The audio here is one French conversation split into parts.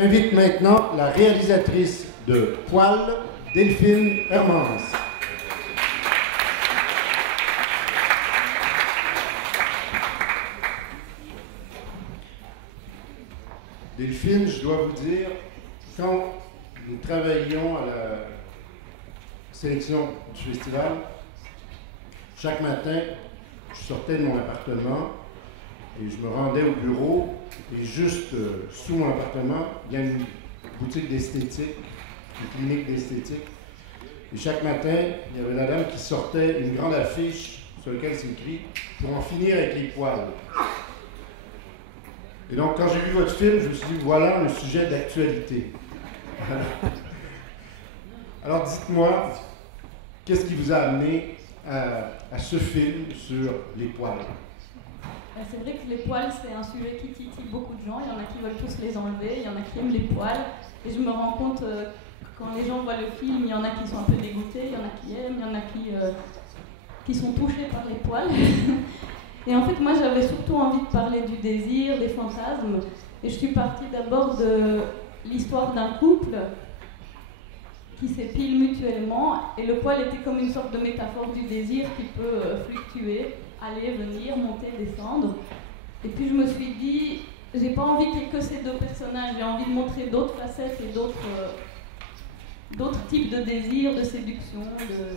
J'invite maintenant la réalisatrice de Poil, Delphine Hermans. Delphine, je dois vous dire, quand nous travaillions à la sélection du festival, chaque matin, je sortais de mon appartement et je me rendais au bureau et juste sous mon appartement, il y a une boutique d'esthétique, une clinique d'esthétique. Et chaque matin, il y avait la dame qui sortait une grande affiche sur laquelle c'est écrit « Pour en finir avec les poils ». Et donc, quand j'ai vu votre film, je me suis dit, voilà le sujet d'actualité. Alors, dites-moi, qu'est-ce qui vous a amené à ce film sur les poils? C'est vrai que les poils, c'est un sujet qui titille beaucoup de gens. Il y en a qui veulent tous les enlever, il y en a qui aiment les poils. Et je me rends compte que quand les gens voient le film, il y en a qui sont un peu dégoûtés, il y en a qui aiment, il y en a qui sont touchés par les poils. Et en fait, moi, j'avais surtout envie de parler du désir, des fantasmes. Et je suis partie d'abord de l'histoire d'un couple qui s'épile mutuellement. Et le poil était comme une sorte de métaphore du désir qui peut fluctuer, aller, venir, monter, descendre. Et puis je me suis dit, j'ai pas envie qu'il y ait que ces deux personnages. J'ai envie de montrer d'autres facettes et d'autres types de désirs, de séduction.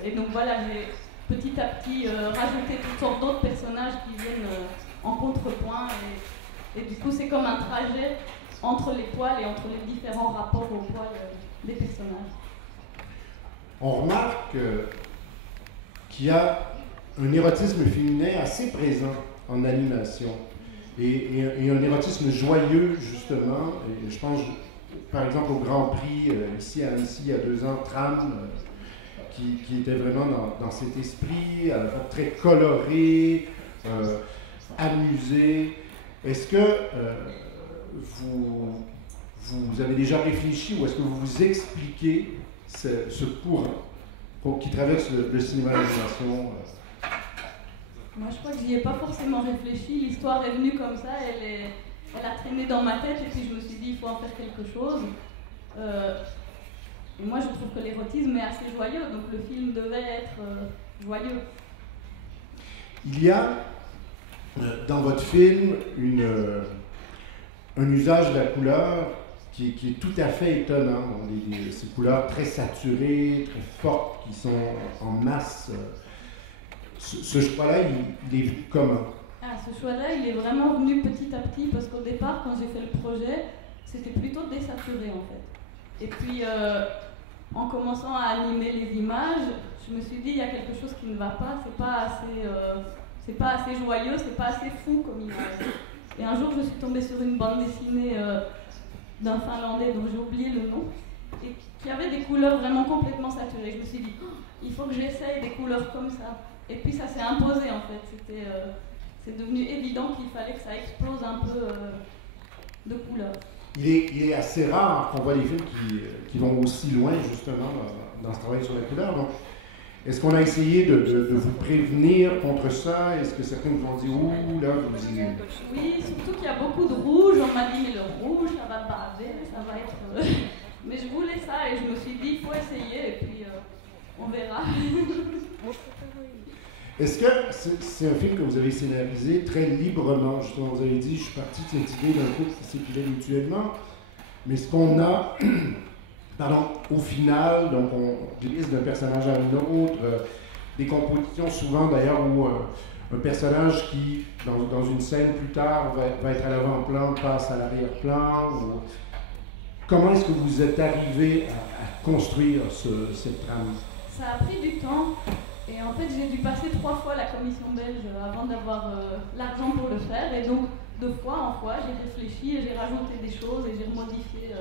Et donc voilà, j'ai petit à petit rajouter toutes sortes d'autres personnages qui viennent en contrepoint et du coup c'est comme un trajet entre les poils et entre les différents rapports aux poils des personnages. On remarque qu'il y a un érotisme féminin assez présent en animation et un érotisme joyeux justement. Et je pense par exemple au Grand Prix ici à Annecy il y a 2 ans, Tram, qui était vraiment dans cet esprit très coloré, amusé. Est-ce que vous avez déjà réfléchi ou est-ce que vous vous expliquez ce courant qui traverse le cinéma d'animation? Moi je crois que j'y ai pas forcément réfléchi, l'histoire est venue comme ça, elle a traîné dans ma tête et puis je me suis dit il faut en faire quelque chose. Et moi, je trouve que l'érotisme est assez joyeux, donc le film devait être joyeux. Il y a dans votre film un usage de la couleur qui est tout à fait étonnant. Ces couleurs très saturées, très fortes, qui sont en masse. Ce choix-là, il est venu comment? Ce choix-là, il est vraiment venu petit à petit, parce qu'au départ, quand j'ai fait le projet, c'était plutôt désaturé en fait. Et puis, en commençant à animer les images, je me suis dit, il y a quelque chose qui ne va pas, c'est pas assez joyeux, c'est pas assez fou comme image. Et un jour, je suis tombée sur une bande dessinée d'un Finlandais dont j'ai oublié le nom, et qui avait des couleurs vraiment complètement saturées. Je me suis dit, il faut que j'essaye des couleurs comme ça. Et puis ça s'est imposé en fait, c'est devenu évident qu'il fallait que ça explose un peu de couleurs. Il est assez rare qu'on voit des films qui vont aussi loin, justement, dans ce travail sur la couleur. Donc, est-ce qu'on a essayé de vous prévenir contre ça? Est-ce que certains vous ont dit, ouh, là, vous dites... Oui, surtout qu'il y a beaucoup de rouge. On m'a dit, mais le rouge, ça va baver, ça va être... Mais je voulais ça et je me suis dit, il faut essayer et puis on verra. Est-ce que c'est un film que vous avez scénarisé très librement? Justement, vous avez dit, je suis parti de cette idée d'un couple qui s'épilait mutuellement, mais ce qu'on a, au final, donc on glisse d'un personnage à un autre, des compositions souvent d'ailleurs où un personnage qui, dans une scène plus tard, va être à l'avant-plan, passe à l'arrière-plan. Comment est-ce que vous êtes arrivé à construire cette trame? Ça a pris du temps. Et en fait, j'ai dû passer 3 fois la commission belge avant d'avoir l'argent pour le faire. Et donc, de fois en fois, j'ai réfléchi et j'ai rajouté des choses et j'ai modifié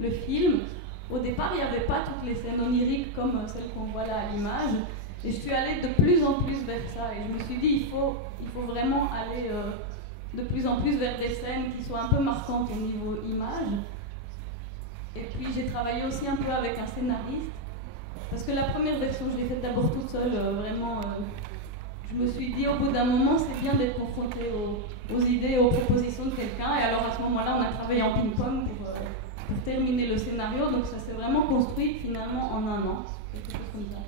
le film. Au départ, il n'y avait pas toutes les scènes oniriques comme celles qu'on voit là à l'image. Et je suis allée de plus en plus vers ça. Et je me suis dit, il faut vraiment aller de plus en plus vers des scènes qui soient un peu marquantes au niveau image. Et puis, j'ai travaillé aussi un peu avec un scénariste. Parce que la première version, je l'ai faite d'abord toute seule, vraiment. Je me suis dit, au bout d'un moment, c'est bien d'être confronté aux idées, aux propositions de quelqu'un. Et alors, à ce moment-là, on a travaillé en ping-pong pour terminer le scénario, donc ça s'est vraiment construit finalement en un an, quelque chose comme ça.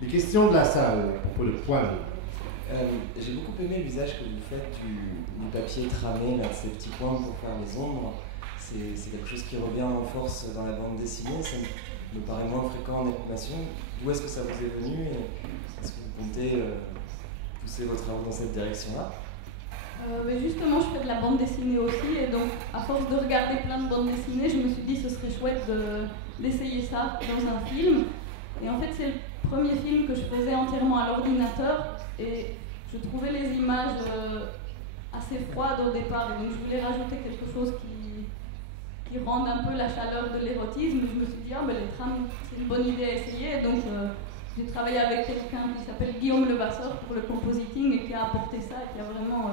Les questions de la salle à propos de poils. J'ai beaucoup aimé l'usage que vous faites du papier tramé, là, de ces petits points pour faire les ombres. C'est quelque chose qui revient en force dans la bande dessinée, ça me paraît moins fréquent en animation. D'où est-ce que ça vous est venu et est-ce que vous comptez pousser vos travaux dans cette direction-là? Mais justement, je fais de la bande dessinée aussi, et donc à force de regarder plein de bandes dessinées, je me suis dit que ce serait chouette d'essayer ça dans un film. Et en fait, c'est le premier film que je faisais entièrement à l'ordinateur, et je trouvais les images assez froides au départ, et donc je voulais rajouter quelque chose qui rende un peu la chaleur de l'érotisme. Je me suis dit, les trames, c'est une bonne idée à essayer, et donc j'ai travaillé avec quelqu'un qui s'appelle Guillaume Levasseur pour le compositing, et qui a apporté ça, et qui a vraiment...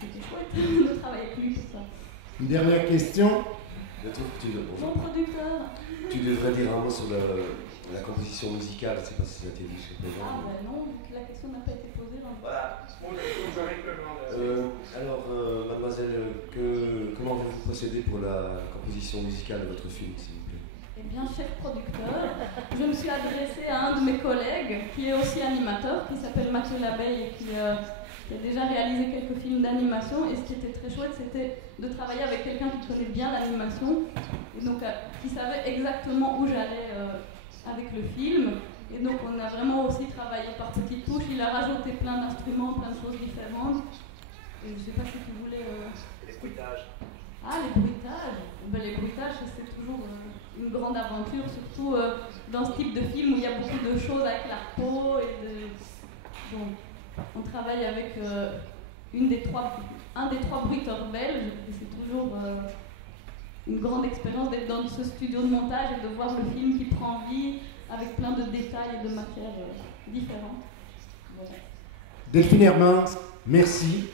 c'était chouette de travailler avec lui pour ça. Une dernière question. Je trouve que Mon producteur. tu devrais dire un mot sur la composition musicale, je ne sais pas si ça a été dit jusqu'à présent. Ah ben non, la question n'a pas été posée. Voilà. Alors, mademoiselle, comment avez-vous procédé pour la composition musicale de votre film, s'il vous plaît? Eh bien, cher producteur, je me suis adressée à un de mes collègues, qui est aussi animateur, qui s'appelle Mathieu Labeille, et qui a déjà réalisé quelques films d'animation. Et ce qui était très chouette, c'était de travailler avec quelqu'un qui connaît bien l'animation, et donc qui savait exactement où j'allais avec le film. Et donc on a vraiment aussi travaillé par petites touches. Il a rajouté plein d'instruments, plein de choses différentes. Et je ne sais pas si tu voulais... Les bruitages. Ah, les bruitages. Les bruitages, c'est toujours une grande aventure, surtout dans ce type de film où il y a beaucoup de choses avec la peau. Donc, on travaille avec un des trois bruiteurs belges, et c'est toujours une grande expérience d'être dans ce studio de montage et de voir le film qui prend vie avec plein de détails et de matières différentes. Voilà. Delphine Hermans, merci.